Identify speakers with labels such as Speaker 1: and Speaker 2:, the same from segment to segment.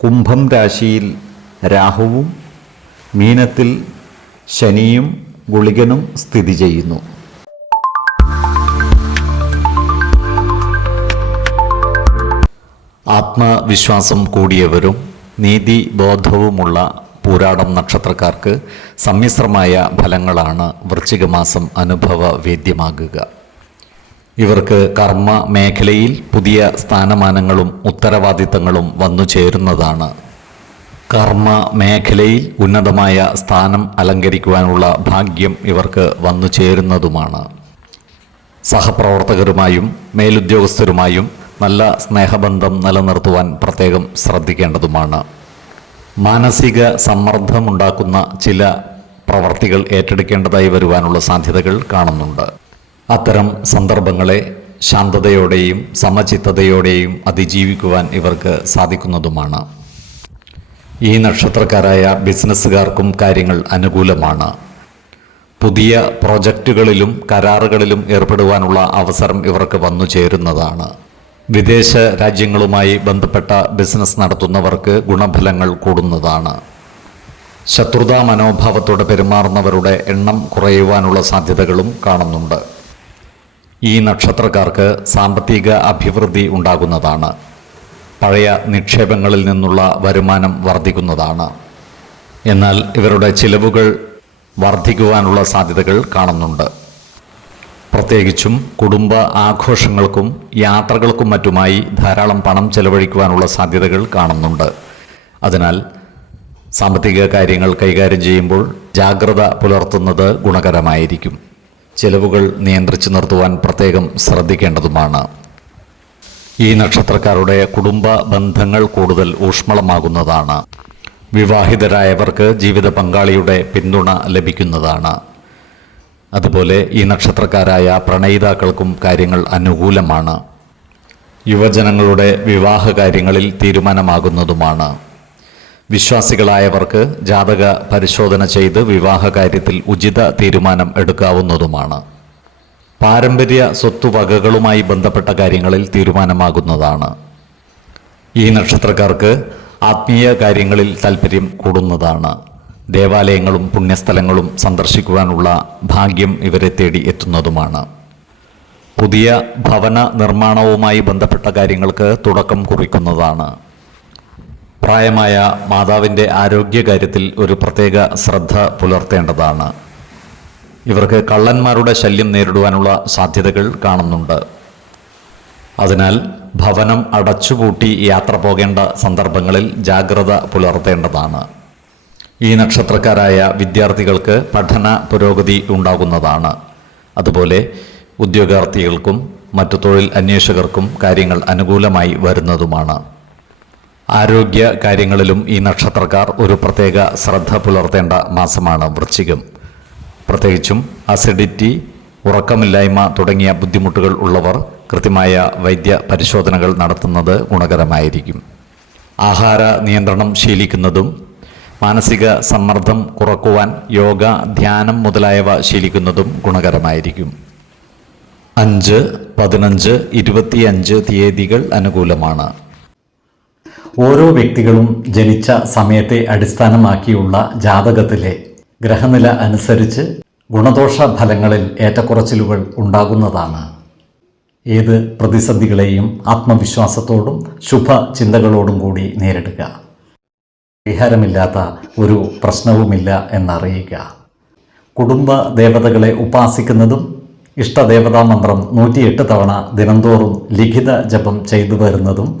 Speaker 1: കുംഭം രാശിയിൽ രാഹുവും മീനത്തിൽ ശനിയും ഗുളികനും സ്ഥിതി ചെയ്യുന്നു. ആത്മവിശ്വാസം കൂടിയവരും നീതി ബോധവുമുള്ള പൂരാടം നക്ഷത്രക്കാർക്ക് സമ്മിശ്രമായ ഫലങ്ങളാണ് വൃശ്ചികമാസം അനുഭവ വേദ്യമാകുക ഇവർക്ക് കർമ്മ മേഖലയിൽ പുതിയ സ്ഥാനമാനങ്ങളും ഉത്തരവാദിത്തങ്ങളും വന്നു ചേരുന്നതാണ്. കർമ്മ മേഖലയിൽ ഉന്നതമായ സ്ഥാനം അലങ്കരിക്കുവാനുള്ള ഭാഗ്യം ഇവർക്ക് വന്നു ചേരുന്നതുമാണ്. സഹപ്രവർത്തകരുമായും മേലുദ്യോഗസ്ഥരുമായും നല്ല സ്നേഹബന്ധം നിലനിർത്തുവാൻ പ്രത്യേകം ശ്രദ്ധിക്കേണ്ടതുമാണ്. മാനസിക സമ്മർദ്ദമുണ്ടാക്കുന്ന ചില പ്രവർത്തികൾ ഏറ്റെടുക്കേണ്ടതായി വരുവാനുള്ള സാധ്യതകൾ കാണുന്നുണ്ട്. അത്തരം സന്ദർഭങ്ങളെ ശാന്തതയോടെയും സമചിത്തതയോടെയും അതിജീവിക്കുവാൻ ഇവർക്ക് സാധിക്കുന്നതുമാണ്. ഈ നക്ഷത്രക്കാരായ ബിസിനസ്സുകാർക്കും കാര്യങ്ങൾ അനുകൂലമാണ്. പുതിയ പ്രോജക്റ്റുകളിലും കരാറുകളിലും ഏർപ്പെടുവാനുള്ള അവസരം ഇവർക്ക് വന്നു ചേരുന്നതാണ്. വിദേശ രാജ്യങ്ങളുമായി ബന്ധപ്പെട്ട ബിസിനസ് നടത്തുന്നവർക്ക് ഗുണഫലങ്ങൾ കൂടുന്നതാണ്. ശത്രുതാ മനോഭാവത്തോടെ പെരുമാറുന്നവരുടെ എണ്ണം കുറയുവാനുള്ള സാധ്യതകളും കാണുന്നുണ്ട്. ഈ നക്ഷത്രക്കാർക്ക് സാമ്പത്തിക അഭിവൃദ്ധി ഉണ്ടാകുന്നതാണ്. പഴയ നിക്ഷേപങ്ങളിൽ നിന്നുള്ള വരുമാനം വർദ്ധിക്കുന്നതാണ്. എന്നാൽ ഇവരുടെ ചിലവുകൾ വർദ്ധിക്കുവാനുള്ള സാധ്യതകൾ കാണുന്നുണ്ട്. പ്രത്യേകിച്ചും കുടുംബ ആഘോഷങ്ങൾക്കും യാത്രകൾക്കും മറ്റുമായി ധാരാളം പണം ചെലവഴിക്കുവാനുള്ള സാധ്യതകൾ കാണുന്നുണ്ട്. അതിനാൽ സാമ്പത്തിക കാര്യങ്ങൾ കൈകാര്യം ചെയ്യുമ്പോൾ ജാഗ്രത പുലർത്തുന്നത് ഗുണകരമായിരിക്കും. ചെലവുകൾ നിയന്ത്രിച്ചു നിർത്തുവാൻ പ്രത്യേകം ശ്രദ്ധിക്കേണ്ടതുമാണ്. ഈ നക്ഷത്രക്കാരുടെ കുടുംബ ബന്ധങ്ങൾ കൂടുതൽ ഊഷ്മളമാകുന്നതാണ്. വിവാഹിതരായവർക്ക് ജീവിത പങ്കാളിയുടെ പിന്തുണ ലഭിക്കുന്നതാണ്. അതുപോലെ ഈ നക്ഷത്രക്കാരായ പ്രണയിതാക്കൾക്കും കാര്യങ്ങൾ അനുകൂലമാണ്. യുവജനങ്ങളുടെ വിവാഹ കാര്യങ്ങളിൽ തീരുമാനമാകുന്നതുമാണ്. വിശ്വാസികളായവർക്ക് ജാതക പരിശോധന ചെയ്ത് വിവാഹ കാര്യത്തിൽ ഉചിത തീരുമാനം എടുക്കാവുന്നതുമാണ്. പാരമ്പര്യ സ്വത്തുവകകളുമായി ബന്ധപ്പെട്ട കാര്യങ്ങളിൽ തീരുമാനമാകുന്നതാണ്. ഈ നക്ഷത്രക്കാർക്ക് ആത്മീയ കാര്യങ്ങളിൽ താല്പര്യം കൂടുന്നതാണ്. ദേവാലയങ്ങളും പുണ്യസ്ഥലങ്ങളും സന്ദർശിക്കുവാനുള്ള ഭാഗ്യം ഇവരെ തേടി എത്തുന്നതുമാണ്. പുതിയ ഭവന നിർമ്മാണവുമായി ബന്ധപ്പെട്ട കാര്യങ്ങൾക്ക് തുടക്കം കുറിക്കുന്നതാണ്. പ്രായമായ മാതാവിന്റെ ആരോഗ്യകാര്യത്തിൽ ഒരു പ്രത്യേക ശ്രദ്ധ പുലർത്തേണ്ടതാണ്. ഇവർക്ക് കള്ളന്മാരുടെ ശല്യം നേരിടുവാനുള്ള സാധ്യതകൾ കാണുന്നുണ്ട്. അതിനാൽ ഭവനം അടച്ചുപൂട്ടി യാത്ര പോകേണ്ട സന്ദർഭങ്ങളിൽ ജാഗ്രത പുലർത്തേണ്ടതാണ്. ഈ നക്ഷത്രക്കാരായ വിദ്യാർത്ഥികൾക്ക് പഠന പുരോഗതി ഉണ്ടാകുന്നതാണ്. അതുപോലെ ഉദ്യോഗാർത്ഥികൾക്കും മറ്റു തൊഴിൽ അന്വേഷകർക്കും കാര്യങ്ങൾ അനുകൂലമായി വരുന്നതുമാണ്. ആരോഗ്യ കാര്യങ്ങളിലും ഈ നക്ഷത്രക്കാർ ഒരു പ്രത്യേക ശ്രദ്ധ പുലർത്തേണ്ട മാസമാണ് വൃശ്ചികം. പ്രത്യേകിച്ചും അസിഡിറ്റി ഉറക്കമില്ലായ്മ തുടങ്ങിയ ബുദ്ധിമുട്ടുകൾ ഉള്ളവർ കൃത്യമായ വൈദ്യ പരിശോധനകൾ നടത്തുന്നത് ഗുണകരമായിരിക്കും. ആഹാര നിയന്ത്രണം ശീലിക്കുന്നതും മാനസിക സമ്മർദ്ദം കുറക്കുവാൻ യോഗ ധ്യാനം മുതലായവ ശീലിക്കുന്നതും ഗുണകരമായിരിക്കും. അഞ്ച് പതിനഞ്ച് ഇരുപത്തിയഞ്ച് തീയതികൾ അനുകൂലമാണ്. ഓരോ വ്യക്തികളും ജനിച്ച സമയത്തെ അടിസ്ഥാനമാക്കിയുള്ള ജാതകത്തിലെ ഗ്രഹനില അനുസരിച്ച് ഗുണദോഷ ഫലങ്ങളിൽ ഏറ്റക്കുറച്ചിലുകൾ ഉണ്ടാകുന്നതാണ്. ഏത് പ്രതിസന്ധികളെയും ആത്മവിശ്വാസത്തോടും ശുഭ ചിന്തകളോടും കൂടി നേരിടുക.
Speaker 2: പരിഹാരമില്ലാത്ത ഒരു പ്രശ്നവുമില്ല എന്നറിയുക. കുടുംബ ദേവതകളെ ഉപാസിക്കുന്നതും ഇഷ്ടദേവതാ മന്ത്രം നൂറ്റിയെട്ട് തവണ ദിനംതോറും ലിഖിത ജപം ചെയ്തു വരുന്നതും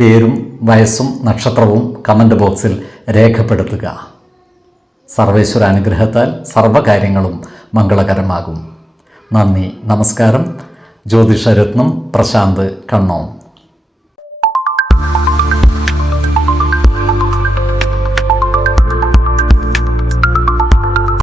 Speaker 2: പേരും വയസ്സും നക്ഷത്രവും കമന്റ് ബോക്സിൽ രേഖപ്പെടുത്തുക. സർവേശ്വര അനുഗ്രഹത്താൽ സർവകാര്യങ്ങളും മംഗളകരമാകും. നന്ദി നമസ്കാരം. ജ്യോതിഷരത്നം പ്രശാന്ത് കണ്ണോം.